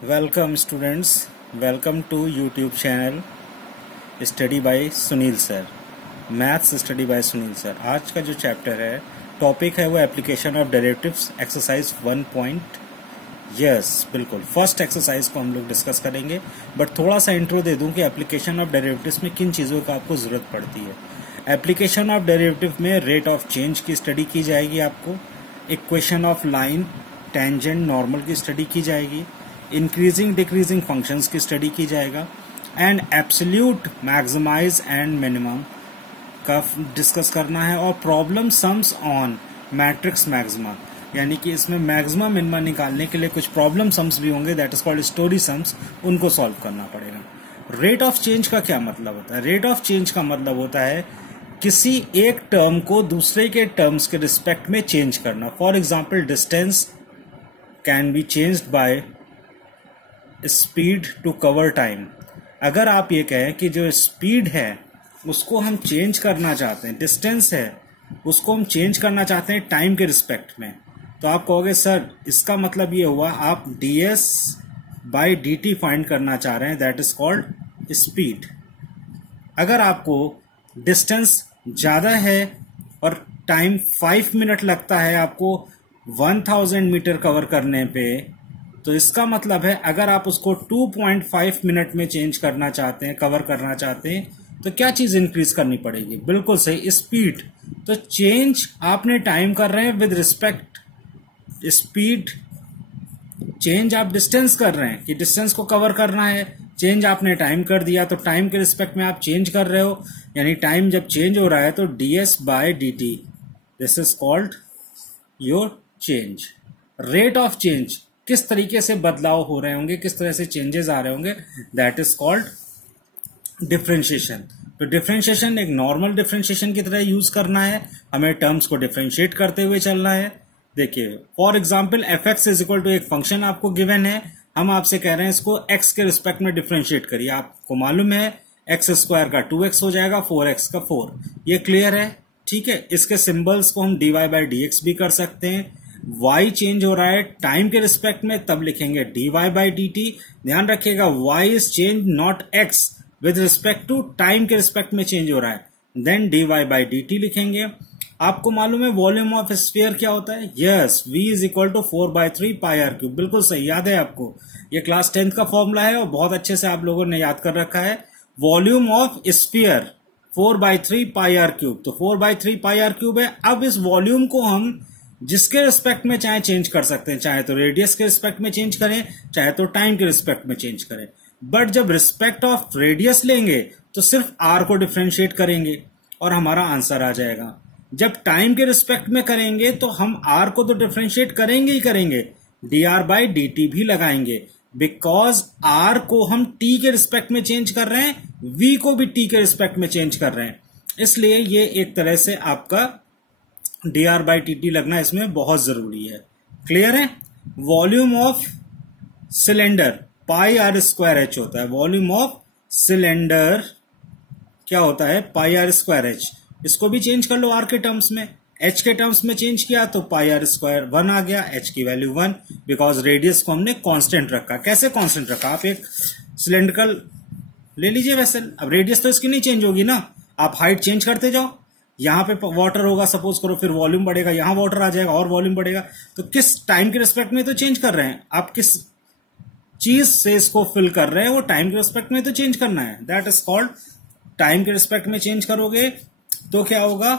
Welcome students, welcome to YouTube channel study by Sunil sir, maths study by Sunil sir. आज का जो chapter है, topic है वो application of derivatives, exercise 1 point. Yes, बिल्कुल फर्स्ट एक्सरसाइज को हम लोग डिस्कस करेंगे, बट थोड़ा सा इंट्रो दे दूं कि एप्लीकेशन ऑफ डेरिवेटिव्स में किन चीज़ों का आपको ज़रूरत पड़ती है। एप्लीकेशन ऑफ डेरिवेटिव में रेट ऑफ चेंज की स्टडी की जाएगी, आपको equation of line, tangent, normal की स्टडी की जाएगी, इंक्रीजिंग डिक्रीजिंग फंक्शंस की स्टडी की जाएगा, and absolute maximise and minimum का डिस्कस करना है, और problem sums on matrix maxima, यानी कि इसमें मैक्सिमा मिनिमा निकालने के लिए कुछ प्रॉब्लम सम्स भी होंगे, that is called story sums, उनको सॉल्व करना पड़ेगा। रेट ऑफ चेंज का क्या मतलब होता है? रेट ऑफ चेंज का मतलब होता है किसी एक टर्म को दूसरे के टर्म्स के रिस्पेक्ट में चेंज करना। For example, distance can be changed by speed to cover time. अगर आप ये कहें कि जो स्पीड है उसको हम चेंज करना चाहते हैं, डिस्टेंस है उसको हम चेंज करना चाहते हैं टाइम के रिस्पेक्ट में, तो आप कहोगे सर इसका मतलब ये हुआ आप ds बाई dt फाइंड करना चाह रहे हैं, दैट इज कॉल्ड स्पीड। अगर आपको डिस्टेंस ज़्यादा है और टाइम 5 मिनट लगता है आपको 1000 मीटर कवर करने पे, तो इसका मतलब है अगर आप उसको 2.5 मिनट में चेंज करना चाहते हैं, कवर करना चाहते हैं, तो क्या चीज इंक्रीज करनी पड़ेगी? बिल्कुल सही, स्पीड। तो चेंज आपने टाइम कर रहे हैं विद रिस्पेक्ट स्पीड, चेंज आप डिस्टेंस कर रहे हैं कि डिस्टेंस को कवर करना है, चेंज आपने टाइम कर दिया, तो टाइम के रिस्पेक्ट में आप चेंज कर रहे हो, यानी टाइम जब चेंज हो रहा है तो ds by dt, this is called your change. Rate of change, किस तरीके से बदलाव हो रहे होंगे, किस तरह से चेंजेस आ रहे होंगे, दैट इज कॉल्ड डिफरेंशिएशन। तो डिफरेंशिएशन एक नॉर्मल डिफरेंशिएशन की तरह यूज करना है, हमें टर्म्स को डिफरेंशिएट करते हुए चलना है। देखिए, for example fx is equal to एक फंक्शन आपको गिवन है, हम आपसे कह रहे हैं इसको x के रिस्पेक्ट में डिफरेंशिएट करिए। आपको मालूम है x स्क्वायर का 2x हो जाएगा, 4x का 4, ये क्लियर है, ठीक है। इसके सिंबल्स को हम dy बाई dx भी कर सकते हैं। y चेंज हो रहा है टाइम के रिस्पेक्ट में, तब लिखेंगे dy बाई dt। ध्यान रखिएगा y is change not x, with respect to time के रिस्पेक्ट में चेंज हो रहा है, देन dy बाई dt लिखेंगे। आपको मालूम है वॉल्यूम ऑफ स्फीयर क्या होता है? Yes, v is equal to 4/3 pi r cube, बिल्कुल सही, याद है आपको, ये क्लास 10th का फॉर्मूला है और बहुत अच्छे से आप लोगों ने याद कर रखा है। Volume of sphere 4/3 pi r cube, तो 4/3 पाई आर क्यूब है। अब इस वॉल्यूम को हम जिसके रिस्पेक्ट में चाहे चेंज कर सकते हैं, चाहे तो रेडियस के रिस्पेक्ट में चेंज करें, चाहे तो टाइम के रिस्पेक्ट में चेंज करें, बट जब रिस्पेक्ट ऑफ रेडियस लेंगे तो सिर्फ r को डिफरेंशिएट करेंगे और हमारा आंसर आ जाएगा। जब टाइम के रिस्पेक्ट में करेंगे तो हम r को तो डिफरेंशिएट करेंगे ही करेंगे, dr बाई dt भी लगाएंगे, बिकॉज r को हम t के रिस्पेक्ट में चेंज कर रहे हैं, v को भी t के रिस्पेक्ट में चेंज कर रहे हैं, इसलिए ये एक तरह से आपका dr बाई dt लगना इसमें बहुत जरूरी है। क्लियर है? Volume of cylinder pi r square h होता है, वॉल्यूम ऑफ सिलेंडर क्या होता है? Pi r square h. इसको भी चेंज कर लो r के टर्म्स में, h के टर्म्स में चेंज किया तो पाई आर स्क्वायर 1 आ गया, h की वैल्यू 1, बिकॉज रेडियस को हमने कांस्टेंट रखा। कैसे कांस्टेंट रखा? आप एक सिलेंड्रिकल ले लीजिए वेसल, अब रेडियस तो इसकी नहीं चेंज होगी ना, आप हाइट चेंज करते जाओ, यहां पे वाटर होगा सपोज करो, फिर वॉल्यूम बढ़ेगा, यहां वाटर आ जाएगा और वॉल्यूम बढ़ेगा, तो किस टाइम के रिस्पेक्ट में तो चेंज कर रहे हैं, आप किस चीज से इसको फिल कर रहे हैं वो टाइम के रिस्पेक्ट में तो चेंज करना है, दैट इज कॉल्ड टाइम के रिस्पेक्ट में चेंज करोगे तो क्या होगा?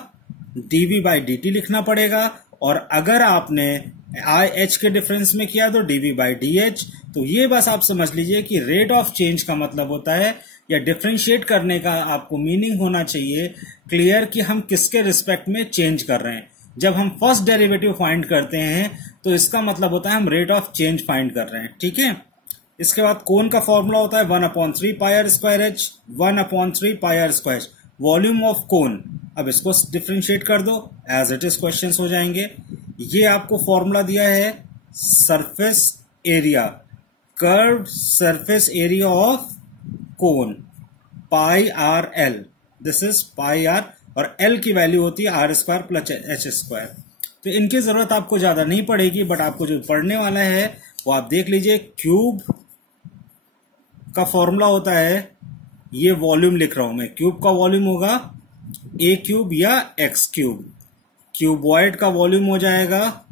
dv बाई dt लिखना पड़ेगा, और अगर आपने h के डिफरेंस में किया तो dv बाई dh। तो ये बस आप समझ लीजिए कि रेट ऑफ चेंज का मतलब होता है, या डिफरेंशिएट करने का आपको मीनिंग होना चाहिए क्लियर कि हम किसके रिस्पेक्ट में चेंज कर रहे हैं। जब हम फर्स्ट डेरिवेटिव फाइंड करते हैं तो इसका मतलब होता है हम रेट ऑफ चेंज फाइंड कर रहे हैं, ठीक है। इसके बाद कोन का फॉर्मूला होता है 1/3 pi r square h, 1/3 pi r square, volume of cone. अब इसको डिफरेंशिएट कर दो, एज इट इज क्वेश्चंस हो जाएंगे। ये आपको फॉर्मूला दिया है surface area, curve surface area of cone, pi r l, this is pi r, और एल की वैल्यू होती है r square plus h square. तो इनकी जरूरत आपको ज्यादा नहीं पड़ेगी, बट आपको जो पढ़ने वाला है वो आप देख लीजिए, क्यूब इसका फॉर्मूला होता है, ये वॉल्यूम लिख रहा हूं मैं, क्यूब का वॉल्यूम होगा ए क्यूब या एक्स क्यूब, क्यूबॉइड का वॉल्यूम हो जाएगा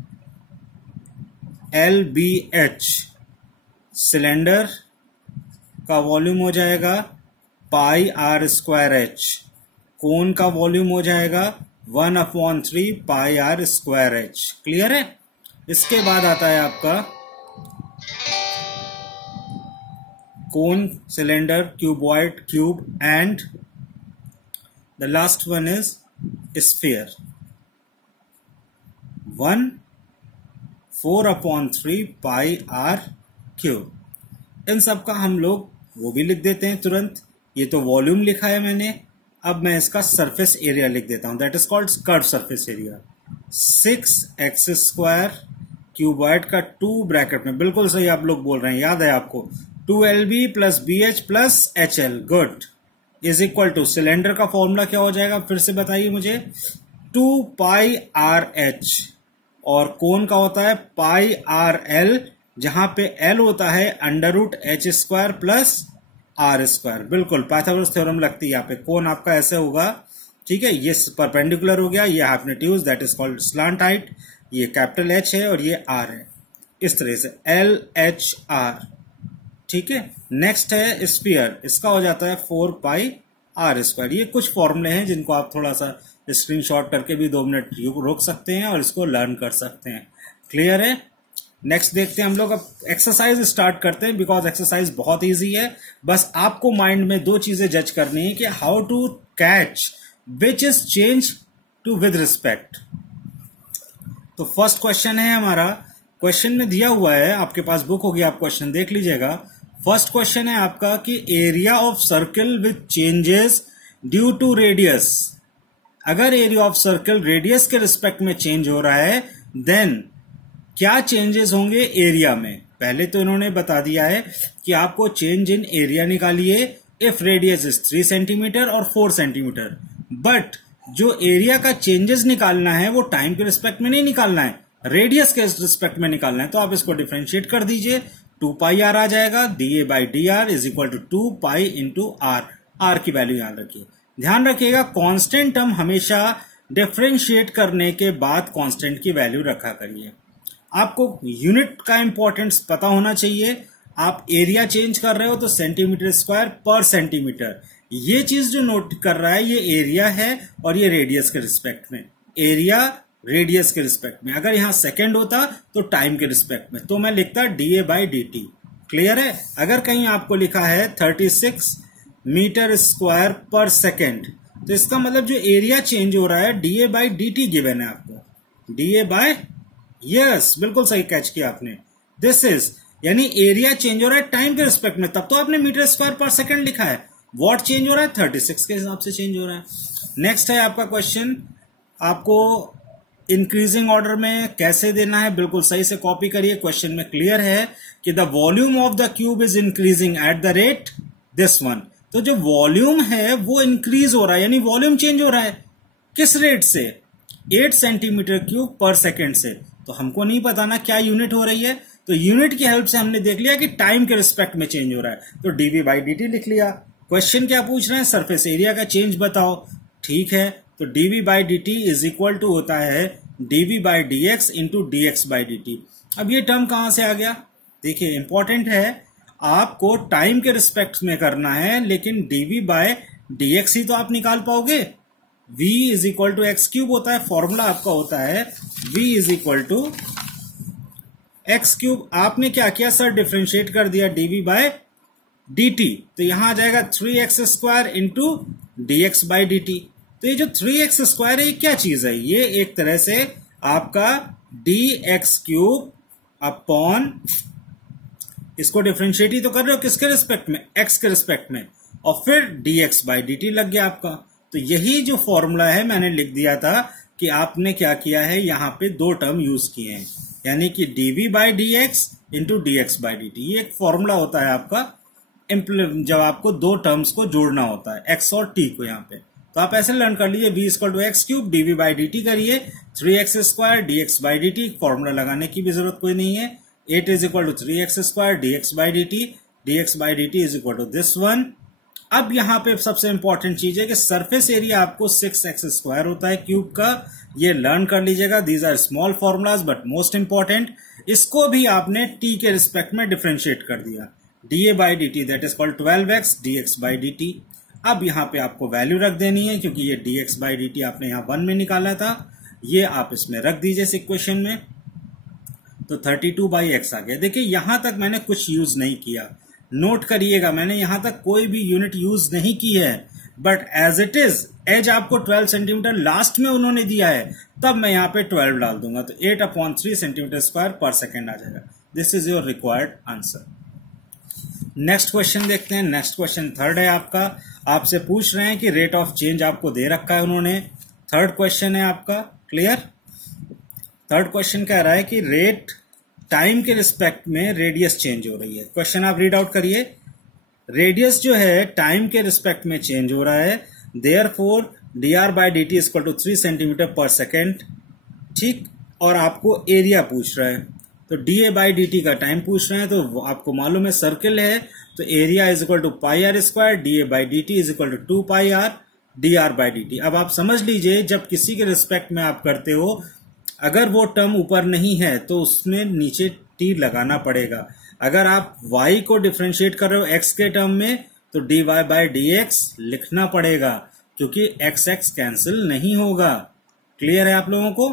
एल बी एच, सिलेंडर का वॉल्यूम हो जाएगा pi r square h, cone का वॉल्यूम हो जाएगा 1/3 pi r square h. Clear है? इसके बाद आता है आपका cone, cylinder, cuboid, cube and the last one is sphere. 1/4 pi r cube. इन सब का हम लोग वो भी लिख देते हैं तुरंत। ये तो वॉल्यूम लिखा है मैंने, अब मैं इसका सरफेस एरिया लिख देता हूं, that is called curve surface area. 6x² cuboid का 2 ब्रैकेट में, बिल्कुल सही आप लोग बोल रहे हैं, याद है आपको, 2LB + BH + HL, good, is equal to, cylinder का फॉर्मूला क्या हो जाएगा फिर से बताइए मुझे, 2 पाई आर एच, और कोन का होता है पाई आर एल, जहां पे एल होता है √h² + r²। बिल्कुल पाइथागोरस थ्योरम लगती है यहाँ पे। कोन आपका ऐसे होगा, ठीक है, ये परपेंडिकुलर हो गया, ये hypotenuse, that is called slant height, ये कैपिटल H है और ये R है, इस तरह से LHR, ठीक है। नेक्स्ट है स्फीयर, इसका हो जाता है 4 पाई r²। ये कुछ फॉर्मूले हैं जिनको आप थोड़ा सा स्क्रीनशॉट करके भी 2 मिनट रोक सकते हैं और इसको लर्न कर सकते हैं। क्लियर है? नेक्स्ट देखते हैं हम लोग, अब एक्सरसाइज स्टार्ट करते हैं, बिकॉज एक्सरसाइज बहुत इजी है। बस आपको माइंड में 2 चीजें जज करनी है कि how to catch which is change to with respect. तो फर्स्ट क्वेश्चन है हमारा, क्वेश्चन में दिया हुआ है, आपके पास बुक होगी, आप क्वेश्चन देख लीजिएगा। फर्स्ट क्वेश्चन है आपका कि area of circle which changes due to radius. अगर एरिया ऑफ सर्कल रेडियस के रिस्पेक्ट में चेंज हो रहा है, देन क्या चेंजेस होंगे एरिया में। पहले तो इन्होंने बता दिया है कि आपको चेंज इन एरिया निकालिए इफ रेडियस इज 3 सेंटीमीटर और 4 सेंटीमीटर। बट जो एरिया का चेंजेस निकालना है वो टाइम के रिस्पेक्ट में नहीं निकालना है, रेडियस के रिस्पेक्ट में निकालना है। तो आप इसको डिफरेंशिएट कर दीजिए, 2 पाई आर आ जाएगा, dA/dr is equal to 2 pi into r. R की वैल्यू याद रखिए। ध्यान रखिएगा कांस्टेंट टर्म हमेशा डिफरेंशिएट करने के बाद कांस्टेंट की वैल्यू रखा करिए। आपको यूनिट का इंपॉर्टेंस पता होना चाहिए। आप एरिया चेंज कर रहे हो तो सेंटीमीटर स्क्वायर पर सेंटीमीटर, ये चीज जो नोट कर रहा है ये एरिया है और ये रेडियस के रिस्पेक्ट में, एरिया रेडियस के रिस्पेक्ट में। अगर यहां सेकेंड होता तो टाइम के रिस्पेक्ट में, तो मैं लिखता dA/dt। क्लियर है? अगर कहीं आपको लिखा है 36 मीटर स्क्वायर पर सेकेंड, तो इसका मतलब जो एरिया चेंज हो रहा है dA/dt गिवन है आपको, dA/, यस बिल्कुल सही कैच किया आपने। दिस इज, यानी एरिया चेंज हो रहा है टाइम के रिस्पेक्ट में, तब तो आपने मीटर स्क्वायर पर सेकंड लिखा है। वॉट चेंज हो रहा है 36 के हिसाब से चेंज हो रहा है। नेक्स्ट है आपका क्वेश्चन, आपको इंक्रीजिंग ऑर्डर में कैसे देना है, बिल्कुल सही से कॉपी करिए। क्वेश्चन में क्लियर है कि the volume of the cube is increasing at the rate this one. तो जो वॉल्यूम है वो इंक्रीज हो रहा है, यानी वॉल्यूम चेंज हो रहा है। किस रेट से? 8 सेंटीमीटर क्यूब पर सेकेंड से। तो हमको नहीं पता ना क्या यूनिट हो रही है, तो यूनिट की हेल्प से हमने देख लिया कि टाइम के रिस्पेक्ट में चेंज हो रहा है, तो dV/dt लिख लिया। क्वेश्चन क्या पूछ रहे हैं? सरफेस एरिया का चेंज बताओ। ठीक है, तो dV/dt इज इक्वल टू होता है dV/dx इंटू dx/dt। अब ये टर्म कहां से आ गया? देखिए इंपॉर्टेंट है, आपको टाइम के रिस्पेक्ट में करना है, लेकिन dV/dx ही तो आप निकाल पाओगे। v is equal to x cube होता है, फॉर्मूला आपका होता है v is equal to x cube. आपने क्या किया सर? डिफरेंशिएट कर दिया dV/dt, तो यहां आ जाएगा 3x² इंटू dx/dt। तो ये जो 3x² है ये क्या चीज है? ये एक तरह से आपका dx³ अपॉन, इसको डिफरेंशिएट ही तो कर रहे हो, किसके रिस्पेक्ट में? x के रिस्पेक्ट में, और फिर dx/dt लग गया आपका। तो यही जो फॉर्मूला है मैंने लिख दिया था कि आपने क्या किया है, यहां पे 2 टर्म यूज किए हैं, यानी कि dV/dx इंटू dx/dt। ये एक फॉर्मूला होता है आपका जब आपको 2 टर्म्स को जोड़ना होता है, x और t को यहाँ पे। तो आप ऐसे लर्न कर लीजिए, v equal to x cube dV/dt करिए, 3x² dx/dt, फॉर्मूला लगाने की भी जरूरत कोई नहीं है। 8 is equal to 3x² dx/dt, dx by dt is equal to this one. अब यहाँ पे सबसे इंपॉर्टेंट चीज है कि सरफेस एरिया आपको 6x² होता है क्यूब का, ये लर्न कर लीजिएगा। These are small formulas but most important. इसको भी आपने t के रिस्पेक्ट में डिफरेंशिएट कर दिया, dA by dt that is called 12x dx by dt। अब यहाँ पे आपको वैल्यू रख देनी है क्योंकि ये dx by dt आपने यहाँ 1 में निकाला था, ये आप इसमें रख दीजिए इस इक्वेशन में, तो 32/x आ गया। देखिए यहां तक मैंने कुछ यूज नहीं किया, नोट करिएगा मैंने यहां तक कोई भी यूनिट यूज नहीं की है, but as it is as आपको 12 सेंटीमीटर लास्ट में उन्होंने दिया है, तब मैं यहाँ पे 12 डाल दूंगा, तो 8/3 सेंटीमीटर स्क्वायर पर सेकेंड आ जाएगा। This is your required answer. Next question देखते हैं। नेक्स्ट क्वेश्चन थर्ड है आपका, आपसे पूछ रहे हैं कि रेट ऑफ चेंज आपको दे रखा है उन्होंने। थर्ड क्वेश्चन है आपका, क्लियर। थर्ड क्वेश्चन कह रहा है कि रेट टाइम के रिस्पेक्ट में रेडियस चेंज हो रही है। क्वेश्चन आप रीड आउट करिए। रेडियस जो है टाइम के रिस्पेक्ट में चेंज हो रहा है, therefore dr by dt is equal to 3 centimetre पर सेकेंड, ठीक। और आपको एरिया पूछ रहा है, तो dA by dt का टाइम पूछ रहे हैं, तो आपको मालूम है सर्किल है, तो area is equal to πr², dA by dt is equal to 2πr dr by dt। अब आप समझ लीजिए जब किसी के रिस्पेक्ट में आप करते हो, अगर वो टर्म ऊपर नहीं है तो उसमें नीचे t लगाना पड़ेगा। अगर आप y को डिफरेंशिएट कर रहे हो x के टर्म में, तो dy by dx लिखना पड़ेगा क्योंकि x कैंसिल नहीं होगा। क्लियर है आप लोगों को?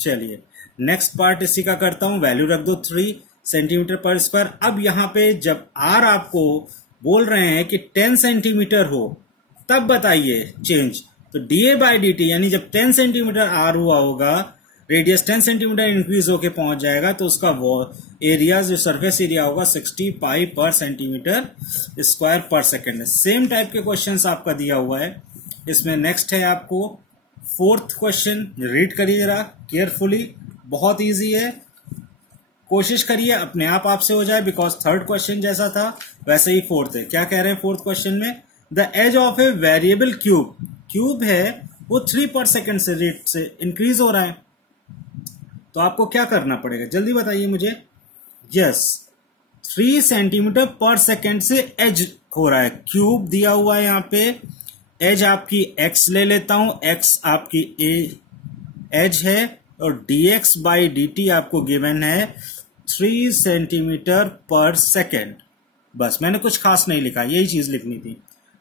चलिए नेक्स्ट पार्ट इसी का करता हूं। वैल्यू रख दो 3 सेंटीमीटर पर स्क्वायर। अब यहां पे जब r आपको बोल रहे हैं कि 10 सेंटीमीटर हो तब बताइए चेंज, तो dA by dt यानी जब 10 सेंटीमीटर r हुआ होगा, रेडियस 10 सेंटीमीटर इंक्रीज होके पहुंच जाएगा, तो उसका एरिया जो सरफेस एरिया होगा 60 पाई पर सेंटीमीटर स्क्वायर पर सेकेंड। सेम टाइप के क्वेश्चंस आपका दिया हुआ है इसमें। नेक्स्ट है आपको फोर्थ क्वेश्चन, रीड करिए जरा केयरफुली, बहुत इजी है, कोशिश करिए अपने आप आपसे हो जाए, बिकॉज थर्ड क्वेश्चन जैसा था वैसे ही फोर्थ है। क्या कह रहे हैं फोर्थ क्वेश्चन में, the edge of a variable cube, cube है वो 3 पर सेकेंड से रेट से इंक्रीज हो रहा है, तो आपको क्या करना पड़ेगा जल्दी बताइए मुझे। यस 3 सेंटीमीटर पर सेकेंड से एज हो रहा है, क्यूब दिया हुआ है यहाँ पे, एज आपकी x ले लेता हूं, x आपकी एज है, और dx बाई dt आपको गिवन है 3 सेंटीमीटर पर सेकेंड। बस मैंने कुछ खास नहीं लिखा, यही चीज लिखनी थी।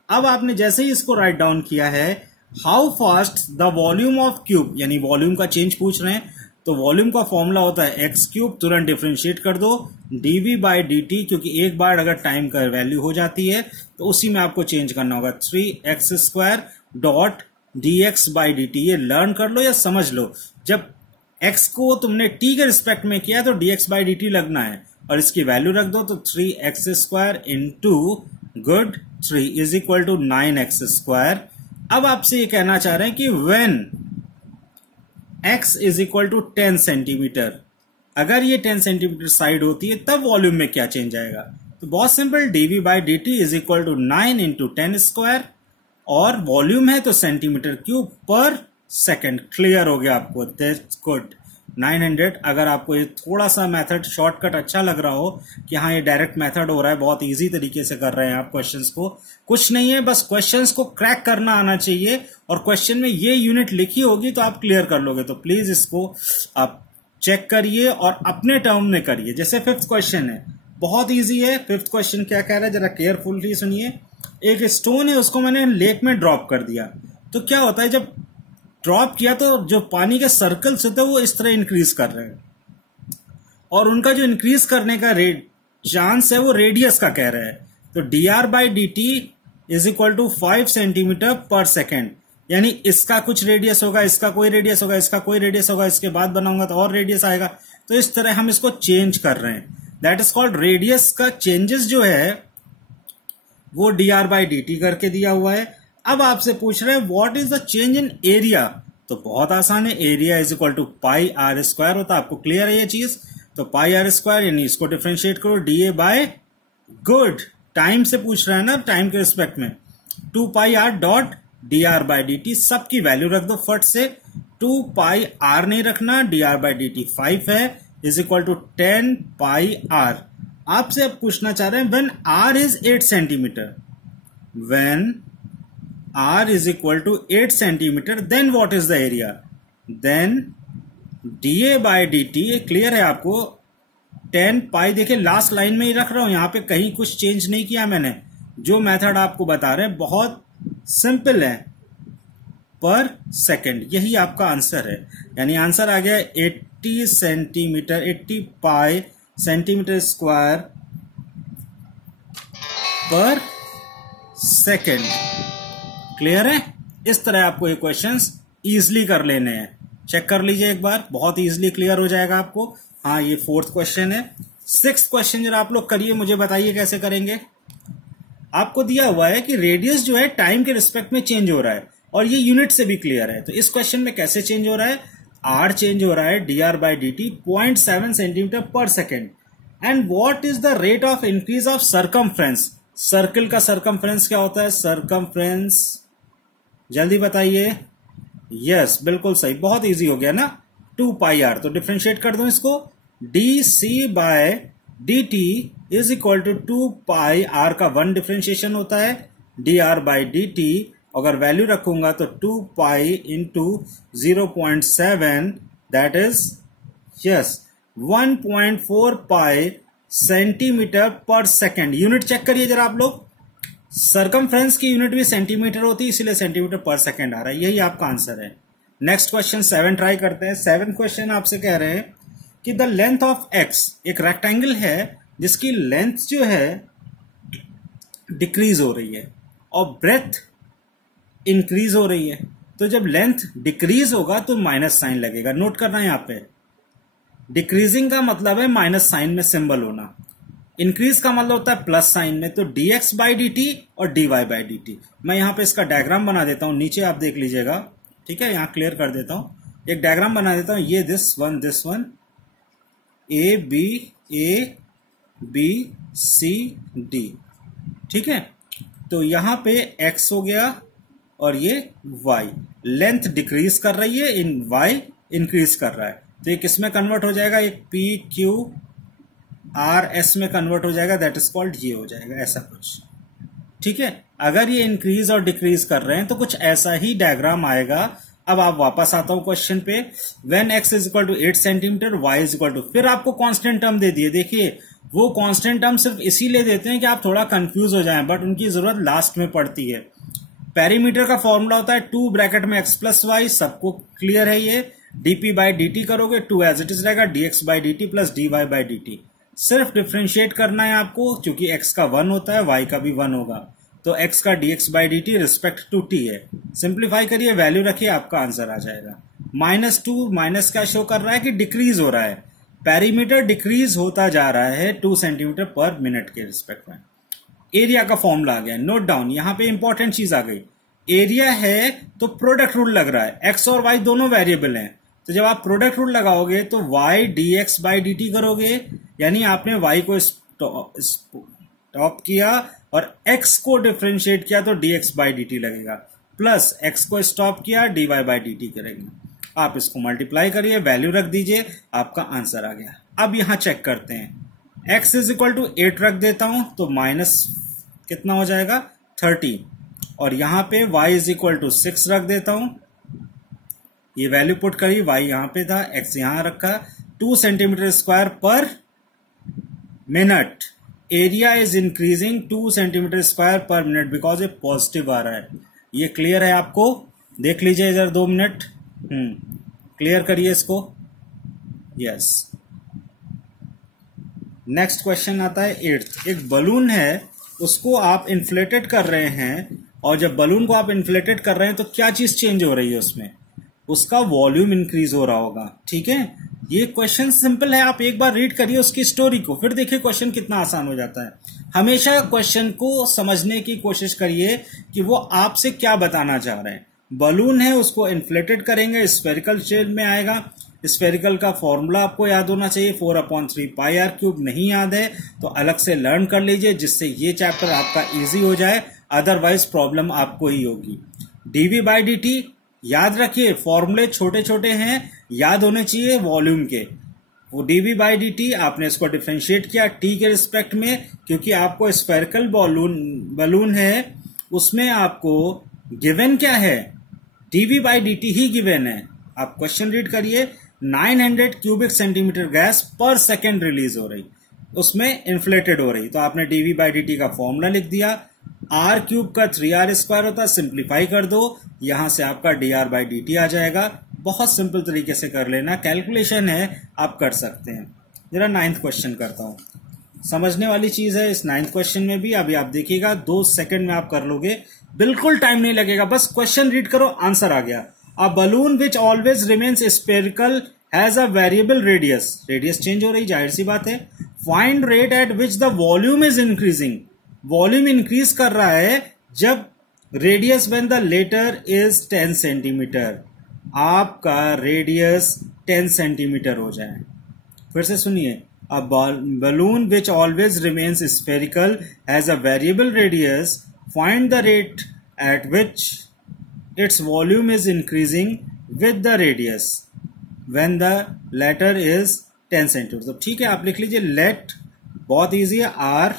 अब आपने जैसे ही इसको राइट डाउन किया है, how fast the volume of cube, यानी वॉल्यूम का चेंज पूछ रहे हैं, तो वॉल्यूम का फॉर्मूला होता है एक्स क्यूब, तुरंत डिफरेंशिएट कर दो dv बाई dt, क्योंकि एक बार अगर टाइम का वैल्यू हो जाती है तो उसी में आपको चेंज करना होगा। 3x² dot dx by dt, ये लर्न कर लो या समझ लो, जब x को तुमने t के रिस्पेक्ट में किया तो dx बाई dt लगना है, और इसकी वैल्यू रख दो, तो 3x² into good 3 is equal to 9x²। अब आपसे ये कहना चाह रहे हैं कि when x is equal to 10 centimetre, अगर ये 10 सेंटीमीटर साइड होती है तब वॉल्यूम में क्या चेंज आएगा, तो बहुत simple, dv by dt is equal to 9 into 10², और वॉल्यूम है तो सेंटीमीटर क्यूब पर सेकेंड। क्लियर हो गया आपको, दैट्स गुड। 900। अगर आपको ये थोड़ा सा मेथड शॉर्टकट अच्छा लग रहा हो कि हाँ ये डायरेक्ट मेथड हो रहा है, बहुत इजी तरीके से कर रहे हैं आप क्वेश्चंस को, कुछ नहीं है, बस क्वेश्चंस को क्रैक करना आना चाहिए, और क्वेश्चन में ये यूनिट लिखी होगी तो आप क्लियर कर लोगे। तो प्लीज इसको आप चेक करिए और अपने टर्म में करिए। जैसे फिफ्थ क्वेश्चन है, बहुत ईजी है। फिफ्थ क्वेश्चन क्या कह रहा है, जरा केयरफुली सुनिए। एक स्टोन है, उसको मैंने लेक में ड्रॉप कर दिया, तो क्या होता है, जब ड्रॉप किया तो जो पानी के सर्कल्स होते हैं वो इस तरह इंक्रीज कर रहे हैं, और उनका जो इंक्रीज करने का चांस है वो रेडियस का कह रहे हैं। तो dr by dt is equal to 5 centimetre पर सेकेंड, यानी इसका कुछ रेडियस होगा, इसका कोई रेडियस होगा, इसका कोई रेडियस होगा, इसके बाद बनाऊंगा तो और रेडियस आएगा, तो इस तरह हम इसको चेंज कर रहे हैं। दैट इज कॉल्ड रेडियस का चेंजेस जो है वो dr बाई dt करके दिया हुआ है। अब आपसे पूछ रहे हैं what is the change in area, तो बहुत आसान है, area is equal to pi r square होता है। आपको क्लियर है ये चीज, तो पाई आर स्क्वायर, यानी इसको डिफरेंशिएट करो dA बाय गुड टाइम से पूछ रहा है ना, टाइम के रिस्पेक्ट में, 2 pi r dot dr by dt, सबकी वैल्यू रख दो फट से। 2 पाई आर नहीं रखना, dr बाई dt 5 है, is equal to 10 pi r. आपसे अब पूछना चाह रहे हैं when r is 8 centimetre, when r is equal to 8 centimetre then what is the area, then dA by dt, ये क्लियर है आपको, 10 पाई, देखिए लास्ट लाइन में ही रख रहा हूं, यहां पे कहीं कुछ चेंज नहीं किया मैंने, जो मेथड आपको बता रहे हैं बहुत सिंपल है, पर सेकंड, यही आपका आंसर है। यानी आंसर आ गया 80 सेंटीमीटर, 80 पाई सेंटीमीटर स्क्वायर पर सेकंड। क्लियर है? इस तरह आपको ये क्वेश्चंस इजीली कर लेने हैं, चेक कर लीजिए एक बार, बहुत इजीली क्लियर हो जाएगा आपको। हाँ, ये 4th क्वेश्चन है। 6th क्वेश्चन जरा आप लोग करिए, मुझे बताइए कैसे करेंगे। आपको दिया हुआ है कि रेडियस जो है टाइम के रिस्पेक्ट में चेंज हो रहा है, और ये यूनिट से भी क्लियर है। तो इस क्वेश्चन में कैसे चेंज हो रहा है, r चेंज हो रहा है dr बाई dt 0.7 सेंटीमीटर पर second. And what is the rate of increase of circumference, circle का सरकमफ्रेंस क्या होता है, सरकमफ्रेंस, जल्दी बताइए। यस, बिल्कुल सही, बहुत इजी हो गया ना, 2 पाई r। तो डिफ्रेंशिएट कर दो इसको, dc by dt is equal to 2 pi r का 1 डिफ्रेंशिएशन होता है, dr बाई dt, अगर वैल्यू रखूंगा तो 2 pi into 0.7, that is yes 1.4 pi centimetre पर सेकेंड। यूनिट चेक करिए जरा आप लोग, सरकमफ्रेंस की यूनिट भी सेंटीमीटर होती है, इसलिए सेंटीमीटर पर सेकेंड आ रहा है, यही आपका आंसर है। नेक्स्ट क्वेश्चन 7 ट्राई करते हैं। 7 क्वेश्चन आपसे कह रहे हैं कि द लेंथ ऑफ x, एक रेक्टेंगल है जिसकी लेंथ जो है डिक्रीज हो रही है और ब्रेथ इंक्रीज हो रही है। तो जब लेंथ डिक्रीज होगा तो माइनस साइन लगेगा, नोट करना है यहां पे। डिक्रीजिंग का मतलब है माइनस साइन में सिंबल होना, इंक्रीज का मतलब होता है प्लस साइन में। तो dx बाई dt और dy बाई dt, मैं यहां पे इसका डायग्राम बना देता हूं, नीचे आप देख लीजिएगा, ठीक है, यहां क्लियर कर देता हूं, एक डायग्राम बना देता हूं। ये this one A B C D, ठीक है। तो यहां पे x हो गया और ये y, लेंथ डिक्रीज कर रही है, इन y इंक्रीज कर रहा है, तो ये किस में कन्वर्ट हो जाएगा, एक p q r s में कन्वर्ट हो जाएगा, दैट इज कॉल्ड, ये हो जाएगा ऐसा कुछ, ठीक है। अगर ये इंक्रीज और डिक्रीज कर रहे हैं तो कुछ ऐसा ही डायग्राम आएगा। अब आप वापस आता हूं क्वेश्चन पे, when x is equal to 8 centimetre, y is equal to, फिर आपको कांस्टेंट टर्म दे दिए। देखिए वो कांस्टेंट टर्म सिर्फ इसीलिए देते हैं कि आप थोड़ा कंफ्यूज हो जाएं, बट उनकी जरूरत लास्ट में पड़ती है। पेरीमीटर का फॉर्मूला होता है 2 ब्रैकेट में x प्लस वाई, सबको क्लियर है ये। dp बाई dt करोगे 2 एज इट इज रहेगा, dx by dt plus dy by dt। सिर्फ डिफ्रेंशिएट करना है आपको, क्योंकि x का 1 होता है, y का भी 1 होगा, तो x का dx by dt respect to t है। सिंप्लीफाई करिए, वैल्यू रखिए, आपका आंसर आ जाएगा। -2, माइनस क्या शो कर रहा है कि डिक्रीज हो रहा है, पेरीमीटर डिक्रीज होता जा रहा है 2 सेंटीमीटर पर मिनट के रिस्पेक्ट में। एरिया का फॉर्मूला आ गया, नोट डाउन, यहां पे इंपॉर्टेंट चीज आ गई। एरिया है तो प्रोडक्ट रूल लग रहा है, x और y दोनों वेरिएबल हैं, तो जब आप प्रोडक्ट रूल लगाओगे तो y dx बाई dt करोगे, यानी आपने y को स्टॉप किया और x को डिफ्रेंशिएट किया तो dx बाई dt लगेगा, प्लस x को स्टॉप किया dy बाई dt करेंगे। आप इसको मल्टीप्लाई करिए, वैल्यू रख दीजिए, आपका आंसर आ गया। अब यहां चेक करते हैं, x इज इक्वल टू 8 रख देता हूं तो माइनस कितना हो जाएगा 30, और यहां पे y इज इक्वल टू 6 रख देता हूं, ये वैल्यू पुट करी, y यहां पे था, x यहां रखा, 2 सेंटीमीटर स्क्वायर पर minute. Area is increasing 2 centimetre square पर मिनट बिकॉज ये पॉजिटिव आ रहा है। ये क्लियर है आपको, देख लीजिए इधर 2 मिनट, क्लियर करिए इसको। यस, नेक्स्ट क्वेश्चन आता है 8th। एक बलून है, उसको आप इन्फ्लेटेड कर रहे हैं, और जब बलून को आप इन्फ्लेटेड कर रहे हैं तो क्या चीज चेंज हो रही है उसमें, उसका वॉल्यूम इंक्रीज हो रहा होगा, ठीक है। ये क्वेश्चन सिंपल है, आप एक बार रीड करिए उसकी स्टोरी को, फिर देखिए क्वेश्चन कितना आसान हो जाता है। हमेशा क्वेश्चन को समझने की कोशिश करिए कि वो आपसे क्या बताना चाह रहे हैं। बलून है, उसको इन्फ्लेटेड करेंगे, स्फेरिकल शेप में आएगा। स्फेरिकल का फॉर्मूला आपको याद होना चाहिए, 4/3 पाई r क्यूब, नहीं याद है तो अलग से लर्न कर लीजिए, जिससे ये चैप्टर आपका इजी हो जाए, अदरवाइज प्रॉब्लम आपको ही होगी। dv बाई dt याद रखिए, फॉर्मूले छोटे छोटे हैं, याद होने चाहिए वॉल्यूम के। वो dv बाई dt आपने इसको डिफ्रेंशिएट किया t के रिस्पेक्ट में, क्योंकि आपको स्फेरिकल बलून है, उसमें आपको गिवन क्या है, dv by dt he given है। आप क्वेश्चन रीड करिए, 900 क्यूबिक सेंटीमीटर गैस पर सेकेंड रिलीज हो रही, उसमें इन्फ्लेटेड हो रही, तो आपने dv बाई dt का फॉर्मूला लिख दिया, r क्यूब का 3r स्क्वायर होता है, सिंप्लीफाई कर दो, यहां से आपका dr बाई dt आ जाएगा। बहुत सिंपल तरीके से कर लेना, कैलकुलेशन है, आप कर सकते हैं। जरा 9th क्वेश्चन करता हूं, समझने वाली चीज है इस 9th क्वेश्चन में भी। अभी आप देखिएगा 2 सेकंड में आप कर लोगे, बिल्कुल टाइम नहीं लगेगा, बस क्वेश्चन रीड करो, आंसर आ गया। A balloon which always remains spherical has a variable radius, radius change हो रही, जाहिर सी बात है। Find rate at which the volume is increasing, volume increase कर रहा है जब radius when the latter is 10 centimetre, आपका रेडियस 10 सेंटीमीटर हो जाए। फिर से सुनिए, a balloon which always remains spherical has a variable radius, find the rate at which its volume is increasing with the radius when the latter is 10 centimetre. तो ठीक है, आप लिख लीजिए लेट, बहुत इजी है, आर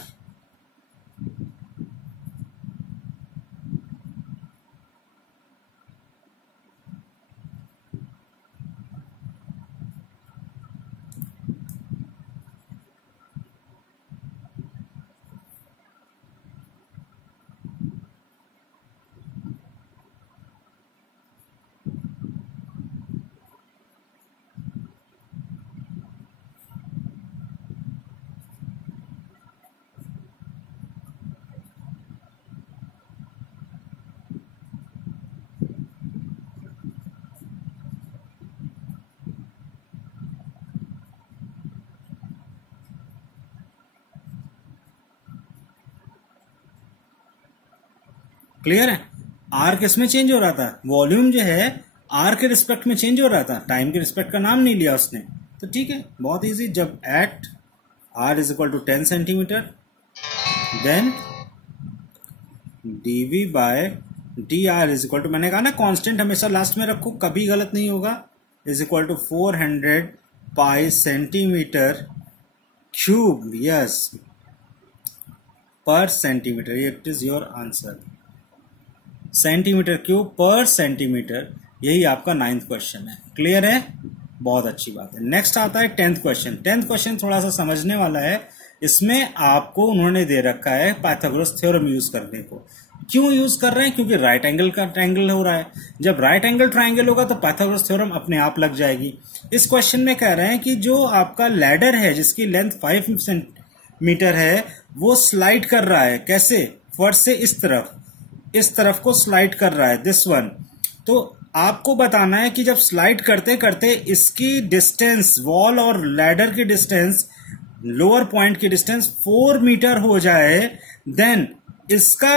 क्लियर है। Are किस में चेंज हो रहा था, वॉल्यूम जो है आर के रिस्पेक्ट में चेंज हो रहा था, टाइम के रिस्पेक्ट का नाम नहीं लिया उसने, तो ठीक है, बहुत इजी। जब at r is equal to 10 centimetre, then dv by d r is equal to, मैंने कहा ना कांस्टेंट हमेशा लास्ट में रखो, कभी गलत नहीं होगा, is equal to 400 pi centimetre cube, yes, per centimetre, it is your answer, centimetre cube per centimetre, यही आपका 9th क्वेश्चन है। क्लियर है, बहुत अच्छी बात है। नेक्स्ट आता है 10th क्वेश्चन। 10th क्वेश्चन थोड़ा सा समझने वाला है, इसमें आपको उन्होंने दे रखा है पाइथागोरस थ्योरम यूज करने को। क्यों यूज कर रहे हैं, क्योंकि राइट एंगल का ट्रायंगल हो रहा है, जब राइट एंगल ट्रायंगल होगा तो पाइथागोरस थ्योरम अपने आप लग जाएगी। इस क्वेश्चन में कह रहे हैं कि जो आपका लैडर है जिसकी लेंथ 5 सेंटीमीटर है, वो स्लाइड कर रहा है, कैसे, फर्श से इस तरफ को स्लाइड कर रहा है, दिस वन। तो आपको बताना है कि जब स्लाइड करते करते इसकी डिस्टेंस, वॉल और लैडर की डिस्टेंस, लोअर पॉइंट की डिस्टेंस 4 मीटर हो जाए, देन इसका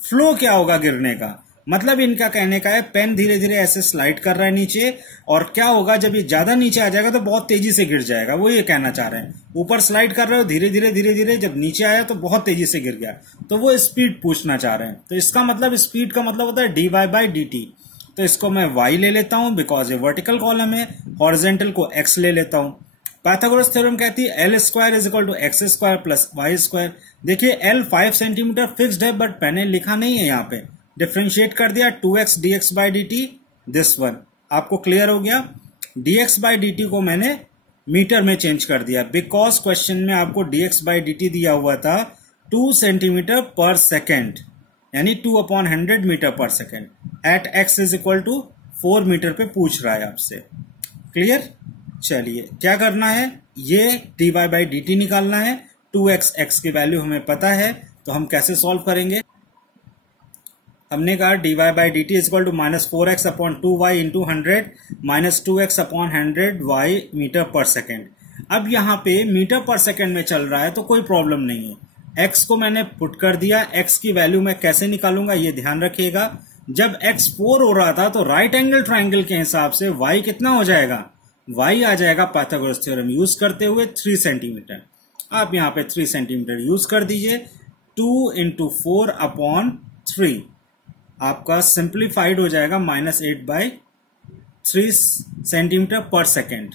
फ्लो क्या होगा गिरने का। मतलब इनका कहने का है पेन धीरे धीरे ऐसे स्लाइड कर रहा है नीचे, और क्या होगा जब ये ज्यादा नीचे आ जाएगा तो बहुत तेजी से गिर जाएगा, वो ये कहना चाह रहे हैं। ऊपर स्लाइड कर रहे हो धीरे धीरे, जब नीचे आया तो बहुत तेजी से गिर गया, तो वो स्पीड पूछना चाह रहे हैं। तो इसका मतलब, स्पीड का मतलब होता है d y by d t. तो इसको मैं y ले लेता हूं बिकॉज ये वर्टिकल कॉलम है, हॉरिजेंटल को x ले लेता हूं। पाइथागोरस थ्योरम कहती है l square is equal to x square plus y square. देखिए एल 5 सेंटीमीटर फिक्स्ड है, बट मैंने लिखा नहीं है यहाँ पे, डिफ्रेंशिएट कर दिया 2x dx by d T, this one. आपको क्लियर हो गया। dx बाई डी टी को मैंने मीटर में चेंज कर दिया, बिकॉज क्वेश्चन में आपको dx बाई डी टी दिया हुआ था 2 सेंटीमीटर पर सेकेंड, यानी 2/100 मीटर पर second, at x is equal to 4 metre पे पूछ रहा है आपसे। क्लियर। चलिए क्या करना है, ये dy बाई डी टी निकालना है। 2x, x की वैल्यू हमें पता है, तो हम कैसे सॉल्व करेंगे। हमने कहा dy by d t is equal to -4x upon 2y into 100 minus 2x upon 100y metre पर सेकेंड। अब यहाँ पे मीटर पर सेकेंड में चल रहा है तो कोई प्रॉब्लम नहीं है। x को मैंने पुट कर दिया, x की वैल्यू मैं कैसे निकालूंगा ये ध्यान रखिएगा। जब x 4 हो रहा था तो राइट एंगल ट्राइंगल के हिसाब से y कितना हो जाएगा, y आ जाएगा पाइथागोरस थ्योरम यूज करते हुए 3 सेंटीमीटर। आप यहाँ पे 3 सेंटीमीटर यूज कर दीजिए, 2 इंटू 4 अपॉन 3, आपका सिंप्लीफाइड हो जाएगा -8/3 सेंटीमीटर पर सेकेंड।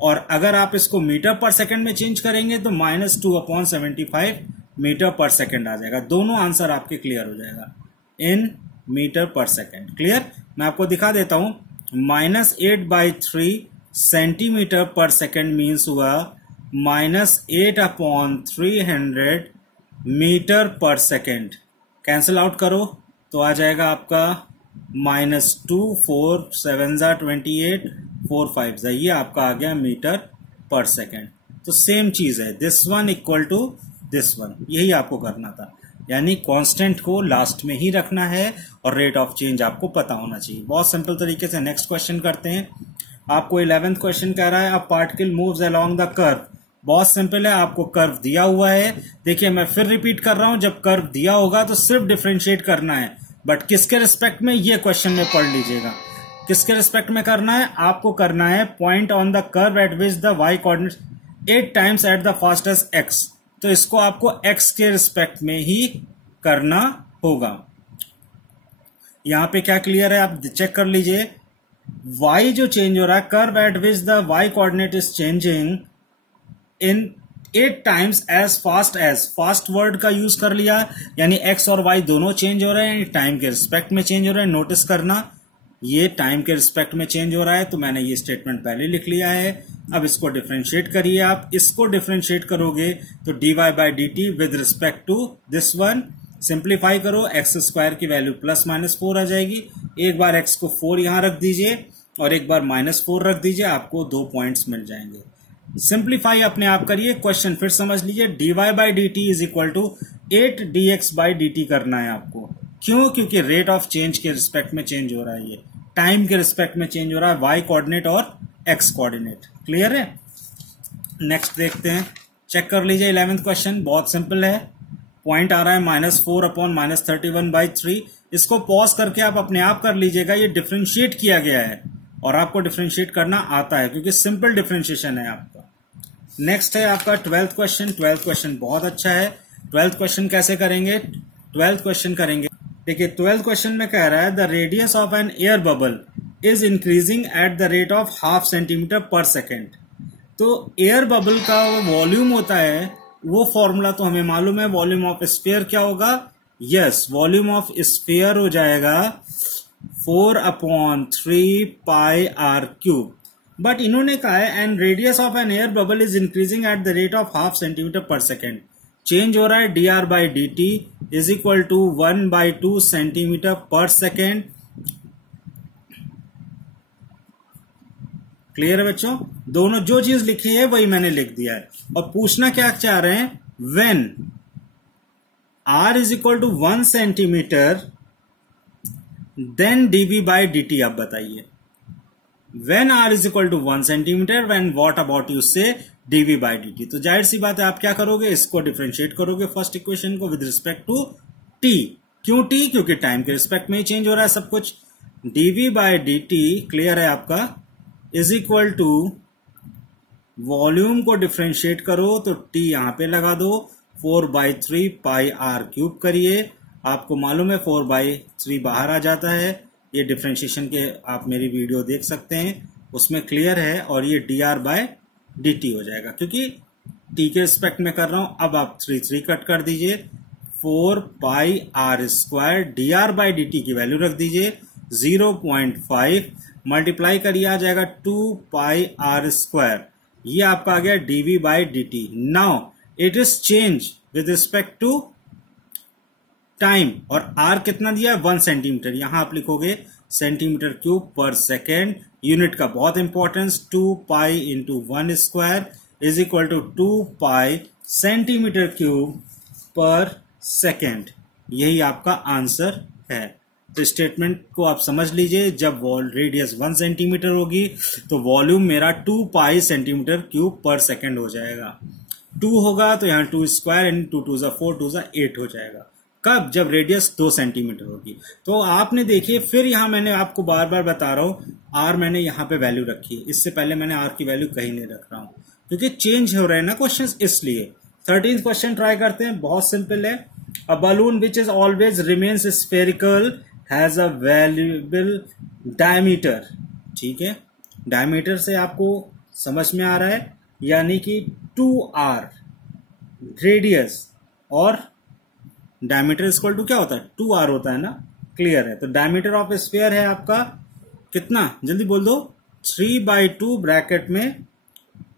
और अगर आप इसको मीटर पर सेकंड में चेंज करेंगे तो -2/75 मीटर पर सेकंड आ जाएगा। दोनों आंसर आपके क्लियर हो जाएगा इन मीटर पर सेकंड। क्लियर? मैं आपको दिखा देता हूं। -8/3 सेंटीमीटर पर सेकंड मीन्स हुआ -8/300 मीटर पर सेकंड। कैंसिल आउट करो तो आ जाएगा आपका -2, 4 7 28, 4 5 ये आपका आ गया मीटर पर सेकंड। तो सेम चीज है, this one equal to this one, यही आपको करना था। यानी कांस्टेंट को लास्ट में ही रखना है और रेट ऑफ चेंज आपको पता होना चाहिए। बहुत सिंपल तरीके से नेक्स्ट क्वेश्चन करते हैं। आपको 11th क्वेश्चन कह रहा है a particle moves along the curve. बहुत सिंपल है, आपको कर्व दिया हुआ है। देखिए मैं फिर रिपीट कर रहा हूं, जब कर्व दिया होगा तो सिर्फ डिफरेंशिएट करना है, बट किसके रिस्पेक्ट में ये क्वेश्चन में पढ़ लीजिएगा। किसके रिस्पेक्ट में करना है? आपको करना है point on the curve at which the y coordinate 8 times at the fastest x। तो इसको आपको x के रिस्पेक्ट में ही करना होगा। यहां पे क्या क्लियर है आप चेक कर लीजिए। y जो चेंज हो रहा है, curve at which the y coordinate is changing in 8 times as fast word का यूज कर लिया, यानी x और y दोनों चेंज हो रहे हैं, टाइम के रिस्पेक्ट में चेंज हो रहे हैं। नोटिस करना ये टाइम के रिस्पेक्ट में चेंज हो रहा है, तो मैंने ये स्टेटमेंट पहले लिख लिया है। अब इसको डिफरेंशिएट करिए। आप इसको डिफरेंशिएट करोगे तो dy/dt with respect to this one simplify करो, x² की वैल्यू +-4 आ जाएगी। एक बार x को 4 यहां रख दीजिए और एक बार -4 रख दीजिए, आपको 2 पॉइंट्स मिल जाएंगे। सिंप्लीफाई अपने आप करिए। क्वेश्चन फिर समझ लीजिए, dy/dt is equal to 8 dx/dt करना है आपको। क्यों? क्योंकि रेट ऑफ चेंज के रिस्पेक्ट में चेंज हो रहा है, ये टाइम के रिस्पेक्ट में चेंज हो रहा है, y कोऑर्डिनेट और x कोऑर्डिनेट। क्लियर है? नेक्स्ट देखते हैं, चेक कर लीजिए 11th क्वेश्चन। बहुत सिंपल है, पॉइंट आ रहा है -4/-31/3। इसको पॉज करके आप अपने आप कर लीजिएगा। ये डिफरेंशिएट किया गया है और आपको डिफरेंशिएट करना आता है क्योंकि सिंपल डिफरेंशिएशन है आपका। नेक्स्ट है आपका 12th क्वेश्चन। 12th क्वेश्चन बहुत अच्छा है। 12th क्वेश्चन कैसे करेंगे? 12th क्वेश्चन करेंगे, देखिए 12th क्वेश्चन में कह रहा है the radius of an air bubble is increasing at the rate of 0.5 centimetre पर सेकेंड। तो एयर बबल का वॉल्यूम होता है, वो फॉर्मूला तो हमें मालूम है। वॉल्यूम ऑफ स्फीयर क्या होगा? यस, वॉल्यूम ऑफ स्फीयर हो जाएगा 4/3πr³। बट इन्होंने कहा है and radius of an air bubble is increasing at the rate of 0.5 centimetre पर सेकेंड। चेंज हो रहा है dr/dt is equal to 1/2 centimetre पर सेकेंड। क्लियर है बच्चों? दोनों जो चीज लिखी है वही मैंने लिख दिया है। और पूछना क्या चाह रहे हैं? When r is equal to 1 centimetre then dv/dt। आप बताइए, when r is equal to 1 centimetre, when what about you say dv/dt। तो जाहिर सी बात है आप क्या करोगे? इसको डिफरेंशिएट करोगे फर्स्ट इक्वेशन को विद रिस्पेक्ट टू t। क्यों t? क्योंकि टाइम के रिस्पेक्ट में ही चेंज हो रहा है सब कुछ। dv/dt क्लियर है आपका, इज इक्वल टू वॉल्यूम को डिफरेंशिएट करो तो t यहां पे लगा दो, 4/3πr³ करिए। आपको मालूम है 4/3 बाहर आ जाता है। ये डिफरेंशिएशन के आप मेरी वीडियो देख सकते हैं, उसमें क्लियर है। और ये dr/dt हो जाएगा क्योंकि t के रिस्पेक्ट में कर रहा हूं। अब आप 3 कट कर दीजिए, 4πr² dr/dt की वैल्यू रख दीजिए 0.5, मल्टीप्लाई करिए आ जाएगा 2πr²। ये आपका आ गया dv/dt। Now it is change with respect to time और r कितना दिया है? 1 सेंटीमीटर। यहां आप लिखोगे सेंटीमीटर क्यूब पर सेकेंड। यूनिट का बहुत importance, 2π into 1² is equal to 2π centimetre cube पर सेकेंड। यही आपका आंसर है। तो स्टेटमेंट को आप समझ लीजिए, जब रेडियस 1 सेंटीमीटर होगी तो वॉल्यूम मेरा 2π सेंटीमीटर क्यूब पर सेकेंड हो जाएगा। 2 होगा तो यहाँ 2² इंटू 2 = 4, 2 = 8 हो जाएगा। कब? जब रेडियस 2 सेंटीमीटर होगी। तो आपने देखिए, फिर यहां मैंने आपको बार बार बता रहा हूं, आर मैंने यहां पे वैल्यू रखी है। इससे पहले मैंने आर की वैल्यू कहीं नहीं रख रहा हूं क्योंकि चेंज हो रहे हैं ना क्वेश्चंस, इसलिए। 13th क्वेश्चन ट्राई करते हैं, बहुत सिंपल है। अ balloon which is always remains spherical has a valuable diameter. ठीक है, डायमीटर से आपको समझ में आ रहा है? यानी कि 2r रेडियस और डायमीटर इक्वल टू क्या होता है? 2r होता है ना, क्लियर है। तो डायमीटर ऑफ स्फीयर है आपका कितना, जल्दी बोल दो, 3/2 ब्रैकेट में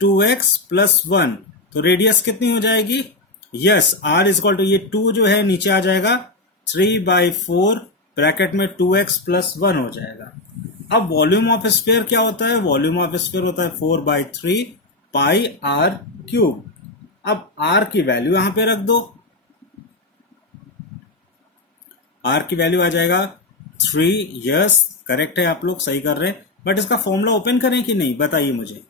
2x + 1, तो रेडियस कितनी हो जाएगी? यस, r इक्वल टू ये 2 जो है नीचे आ जाएगा, 3/4 ब्रैकेट में 2x + 1 हो जाएगा। अब वॉल्यूम ऑफ स्फीयर क्या होता है? वॉल्यूम ऑफ स्फीयर होता है 4/3 πr³। अब r की वैल्यू यहां पे रख दो, r की वैल्यू आ जाएगा 3। यस, करेक्ट है, आप लोग सही कर रहे हैं। बट इसका फॉर्मूला ओपन करें कि नहीं, बताइए मुझे।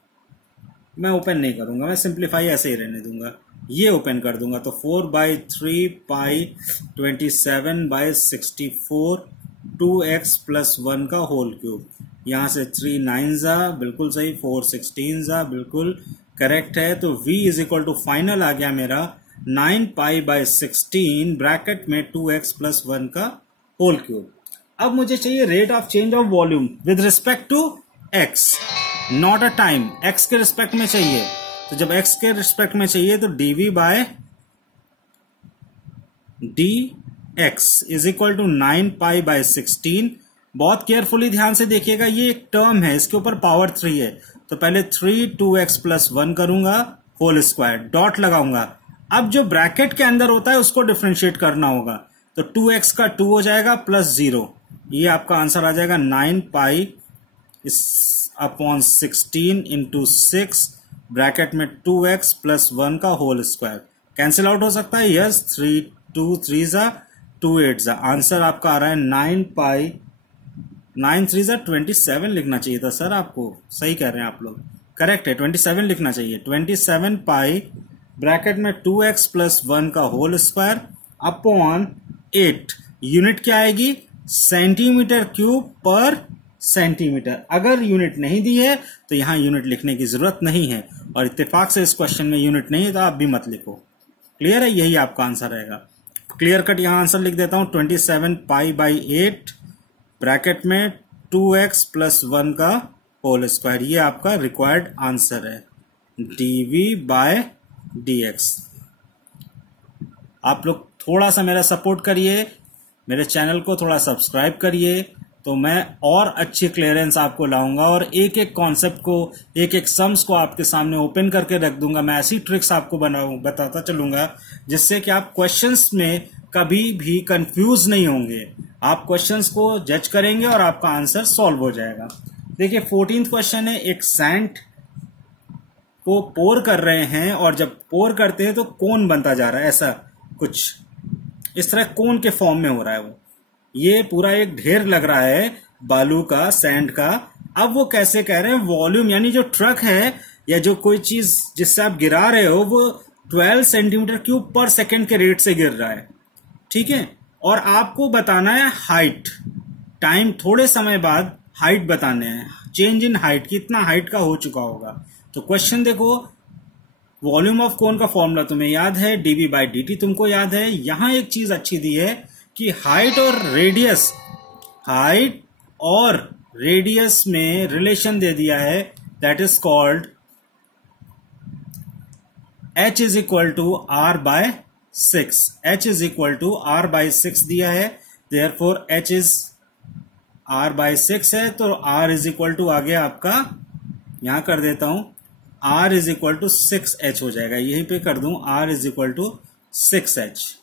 मैं ओपन नहीं करूंगा, मैं सिंप्लीफाई ऐसे ही रहने दूंगा, ये ओपन कर दूंगा। तो 4/3 π27/64 2x + 1 का होल क्यूब। यहां से 3 9 बिल्कुल सही, 4 16 बिल्कुल करेक्ट है। तो v = फाइनल आ गया मेरा 9π/16 ब्रैकेट में 2x + 1 का होल क्यूब। अब मुझे चाहिए rate of change of volume with respect to x, not a time, x के रिस्पेक्ट में चाहिए। तो जब x के रिस्पेक्ट में चाहिए तो dv/dx = 9π/16। बहुत केयरफुली ध्यान से देखिएगा, ये एक टर्म है, इसके ऊपर पावर 3 है। तो पहले 3 2x + 1 करूंगा होल स्क्वायर, डॉट लगाऊंगा। अब जो ब्रैकेट के अंदर होता है उसको डिफरेंशिएट करना होगा, तो 2x का 2 हो जाएगा +0, ये आपका आंसर आ जाएगा 9π/16 × 6 ब्रैकेट में 2x + 1 का होल स्क्वायर। कैंसिल आउट हो सकता है, यस, 3 2 3 2 8 आंसर आपका आ रहा है 9π 9 3 27 लिखना चाहिए था सर आपको, सही कह रहे हैं आप लोग, करेक्ट है, 27 लिखना चाहिए। 27π ब्रैकेट में 2x + 1 का होल स्क्वायर अपॉन 8, यूनिट क्या आएगी? cm³ centimetre. अगर यूनिट नहीं दी है तो यहां यूनिट लिखने की जरूरत नहीं है, और इत्तेफाक से इस क्वेश्चन में यूनिट नहीं है तो आप भी मत लिखो, क्लियर है? यही आपका आंसर रहेगा। क्लियर कट यहां आंसर लिख देता हूं, 27π/8 ब्रैकेट में 2x + 1 का होल स्क्वायर, ये आपका रिक्वायर्ड आंसर है, dv/dx। आप लोग थोड़ा सा मेरा सपोर्ट करिए, मेरे चैनल को थोड़ा सब्सक्राइब करिए, तो मैं और अच्छी क्लियरेंस आपको लाऊंगा और एक एक कॉन्सेप्ट को, एक एक सम्स को आपके सामने ओपन करके रख दूंगा। मैं ऐसी ट्रिक्स आपको बताता चलूंगा जिससे कि आप क्वेश्चंस में कभी भी कंफ्यूज नहीं होंगे। आप क्वेश्चंस को जज करेंगे और आपका आंसर सॉल्व हो जाएगा। देखिए 14th क्वेश्चन है, एक सैंड को पोर कर रहे हैं और जब पोर करते हैं तो कोन बनता जा रहा है, ऐसा कुछ इस तरह कोन के फॉर्म में हो रहा है। वो ये पूरा एक ढेर लग रहा है बालू का, सैंड का। अब वो कैसे कह रहे हैं, वॉल्यूम यानी जो ट्रक है या जो कोई चीज जिससे आप गिरा रहे हो वो 12 cm³/सेकंड के रेट से गिर रहा है, ठीक है? और आपको बताना है हाइट, टाइम थोड़े समय बाद हाइट बताने हैं, चेंज इन हाइट, कितना हाइट का हो चुका होगा। तो क्वेश्चन देखो, वॉल्यूम ऑफ कोन का फॉर्मूला तुम्हें याद है, dv/dt तुमको याद है। यहां एक चीज अच्छी दी है कि हाइट और रेडियस में रिलेशन दे दिया है, that is called h = r/6। h = r/6 दिया है, देयरफॉर h इज r/6 है, तो r = आ गया आपका, यहां कर देता हूं, r = 6h हो जाएगा, यहीं पे कर दूं r = 6h।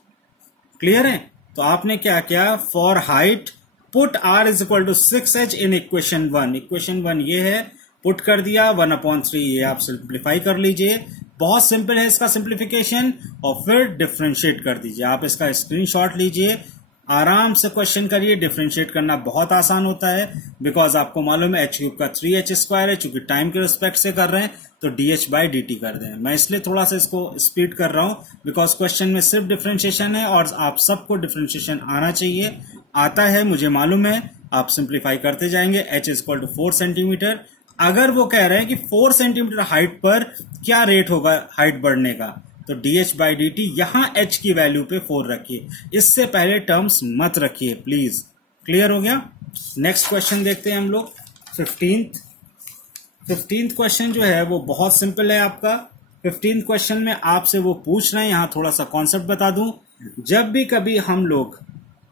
क्लियर है? तो आपने क्या किया, for height put r = 6h in equation 1। Equation 1 ये है, पुट कर दिया, 1/3 ये आप सिंप्लीफाई कर लीजिए, बहुत सिंपल है इसका सिंप्लीफिकेशन, और फिर डिफरेंशिएट कर दीजिए। आप इसका स्क्रीनशॉट लीजिए, आराम से क्वेश्चन करिए, डिफरेंशिएट करना बहुत आसान होता है, बिकॉज आपको मालूम है h³ का 3h² है, चूंकि टाइम के रिस्पेक्ट से कर रहे हैं तो dh/dt कर दें। मैं इसलिए थोड़ा सा इसको स्पीड कर रहा हूं, बिकॉज क्वेश्चन में सिर्फ डिफरेंशिएशन है और आप सबको डिफरेंशिएशन आना चाहिए, आता है, मुझे मालूम है, आप सिंप्लीफाई करते जाएंगे। h = 4 centimetre. अगर वो कह रहे हैं कि 4 सेंटीमीटर हाइट पर क्या रेट होगा हाइट बढ़ने का, तो dh/dt यहां h की वैल्यू पे 4 रखिए, इससे पहले टर्म्स मत रखिए प्लीज। क्लियर हो गया? नेक्स्ट क्वेश्चन देखते हैं हम लोग, 15th क्वेश्चन जो है वो बहुत सिंपल है आपका। 15th क्वेश्चन में आपसे वो पूछ रहे हैं, यहां थोड़ा सा कॉन्सेप्ट बता दूं। जब भी कभी हम लोग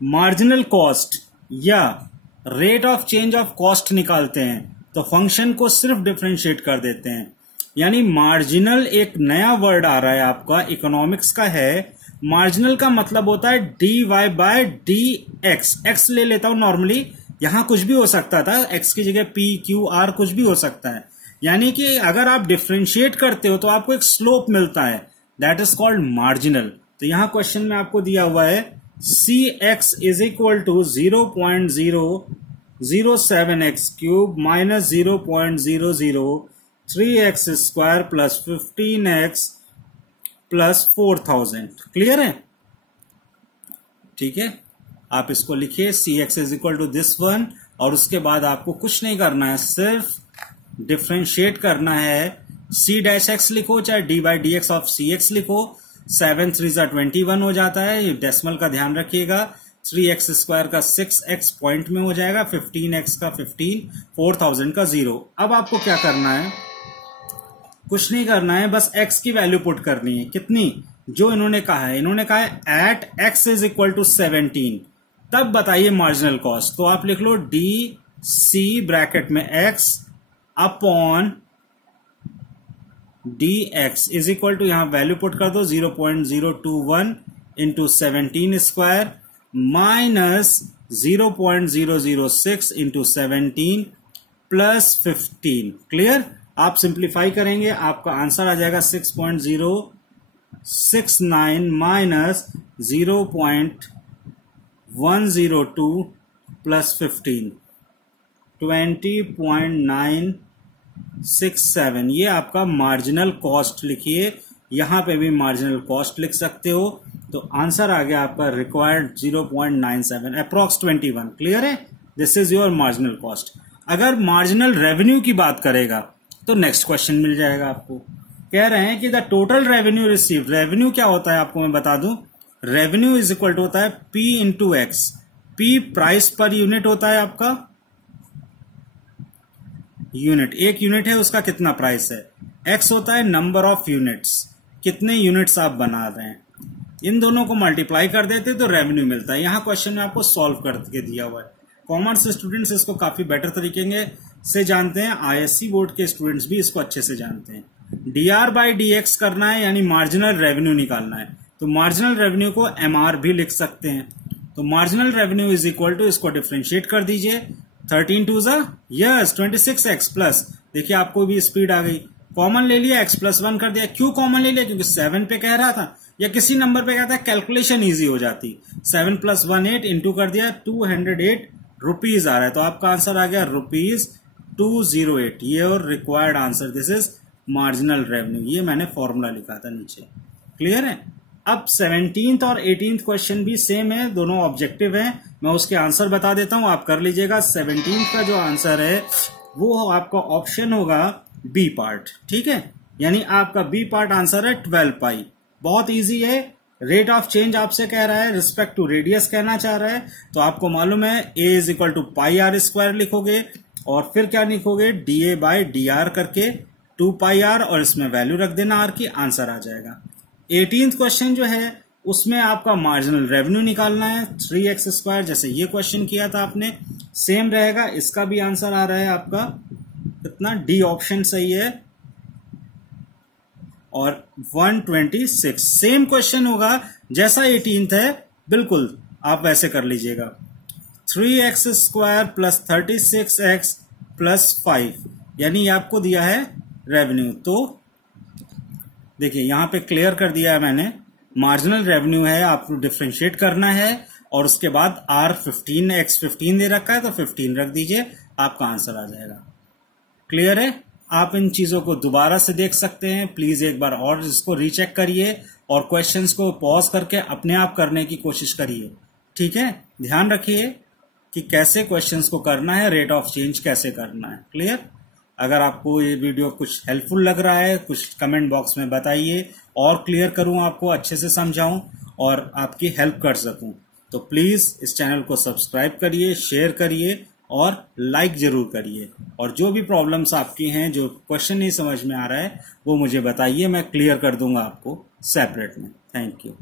मार्जिनल कॉस्ट या rate of change of cost निकालते हैं तो फंक्शन को सिर्फ डिफरेंशिएट कर देते हैं। यानी मार्जिनल एक नया वर्ड आ रहा है आपका, इकोनॉमिक्स का है। मार्जिनल का मतलब होता है d y by d x. X ले लेता हूं नॉर्मली, यहां कुछ भी हो सकता था, एक्स की जगह पी क्यू आर कुछ भी हो सकता है। यानी कि अगर आप डिफरेंशिएट करते हो तो आपको एक स्लोप मिलता है, दैट इज कॉल्ड मार्जिनल। तो यहां क्वेश्चन में आपको दिया हुआ है c x is equal to 0.007 x cube minus 0.003 x square plus 15 x plus 4000। Clear है? ठीक है, आप इसको लिखिए c x is equal to this one, और उसके बाद आपको कुछ नहीं करना है, सिर्फ डिफरेंशिएट करना है। सी डैश एक्स लिखो चाहे d by d x of c x लिखो। 7 3 21 हो जाता है, ये डेसिमल का ध्यान रखिएगा। 3x स्क्वायर का 6x पॉइंट में हो जाएगा, 15x का 15, 4000 का 0। अब आपको क्या करना है? कुछ नहीं करना है, बस x की वैल्यू पुट करनी है। कितनी? जो इन्होंने कहा है, इन्होंने कहा है at x is equal to 17, तब बताइए मार्जिनल कॉस्ट। तो आप लिख लो डी सी ब्रैकेट में x upon d x is equal to, यहां वैल्यू पुट कर दो 0.021 into 17 square minus 0.006 into 17 plus 15। Clear? आप सिंप्लीफाई करेंगे, आपका आंसर आ जाएगा 6.069 माइनस 0.102 प्लस 15, 20.967। ये आपका मार्जिनल कॉस्ट लिखिए, यहां पे भी मार्जिनल कॉस्ट लिख सकते हो। तो आंसर आ गया आपका रिक्वायर्ड 0.97 अप्रॉक्स 21। क्लियर है? This is your marginal cost. अगर मार्जिनल रेवेन्यू की बात करेगा तो नेक्स्ट क्वेश्चन मिल जाएगा आपको। कह रहे हैं कि the total revenue received. Revenue क्या होता है आपको मैं बता दूं, रेवेन्यू इज इक्वल टू होता है P into x. P price per unit होता है आपका, यूनिट एक यूनिट है उसका कितना प्राइस है। एक्स होता है नंबर ऑफ यूनिट्स, कितने यूनिट्स आप बना रहे हैं। इन दोनों को मल्टीप्लाई कर देते तो रेवेन्यू मिलता है। यहां क्वेश्चन में आपको सॉल्व करके दिया हुआ है। कॉमर्स स्टूडेंट्स इसको काफी बेटर तरीके से जानते हैं, आईएससी बोर्ड के स्टूडेंट्स भी इसको अच्छे से जानते हैं। डीआर बाई डी एक्स करना है, यानी मार्जिनल रेवेन्यू निकालना है। तो मार्जिनल रेवेन्यू को एमआर भी लिख सकते हैं। तो marginal revenue is equal to, इसको डिफरेंशिएट कर दीजिए, 13 2 यस 26x प्लस, देखिए आपको भी स्पीड आ गई। कॉमन ले लिया, x प्लस 1 कर दिया। क्यों कॉमन ले लिया? क्योंकि 7 पे कह रहा था या किसी नंबर पे कहता है, कैलकुलेशन इजी हो जाती। 7 प्लस 1 8 इंटू कर दिया, 208 रुपीज आ रहा है। तो आपका आंसर आ गया रुपीज 208। ये और required answer, this is marginal revenue. ये मैंने फॉर्मूला लिखा था नीचे। क्लियर है? अब 17th और 18th क्वेश्चन भी सेम है, दोनों ऑब्जेक्टिव है। मैं उसके आंसर बता देता हूं, आप कर लीजिएगा। 17th का जो आंसर है वो आपका ऑप्शन होगा बी पार्ट। ठीक है, यानी आपका बी पार्ट आंसर है 12 पाई। बहुत इजी है। रेट ऑफ चेंज आपसे कह रहा है, रिस्पेक्ट टू रेडियस कहना चाह रहा है। तो आपको मालूम है a is equal to pi r square लिखोगे, और फिर क्या लिखोगे, d a by d r करके 2 पाई आर, और इसमें वैल्यू रख देना आर की, आंसर आ जाएगा। 18th क्वेश्चन जो है उसमें आपका मार्जिनल रेवेन्यू निकालना है, 3x स्क्वायर, जैसे ये क्वेश्चन किया था आपने, सेम रहेगा। इसका भी आंसर आ रहा है आपका कितना, डी ऑप्शन सही है, और 126। सेम क्वेश्चन होगा जैसा 18th है, बिल्कुल आप वैसे कर लीजिएगा। 3x square plus 36x plus 5, यानी आपको दिया है रेवेन्यू। तो देखिए यहां पे क्लियर कर दिया है मैंने, मार्जिनल रेवेन्यू है, आपको डिफरेंशिएट करना है, और उसके बाद आर 15 x 15 दे रखा है तो 15 रख दीजिए, आपका आंसर आ जाएगा। क्लियर है? आप इन चीजों को दोबारा से देख सकते हैं, प्लीज एक बार और इसको रीचेक करिए, और क्वेश्चंस को पॉज करके अपने आप करने की कोशिश करिए। ठीक है, ध्यान रखिए कि कैसे क्वेश्चंस को करना है, रेट ऑफ चेंज कैसे करना है। क्लियर? अगर आपको ये वीडियो कुछ हेल्पफुल लग रहा है, कुछ कमेंट बॉक्स में बताइए, और क्लियर करूं, आपको अच्छे से समझाऊं और आपकी हेल्प कर सकूं। तो प्लीज इस चैनल को सब्सक्राइब करिए, शेयर करिए और लाइक जरूर करिए। और जो भी प्रॉब्लम्स आपकी हैं, जो क्वेश्चन नहीं समझ में आ रहा है, वो मुझे बताइए, मैं क्लियर कर दूंगा आपको सेपरेट में। Thank you.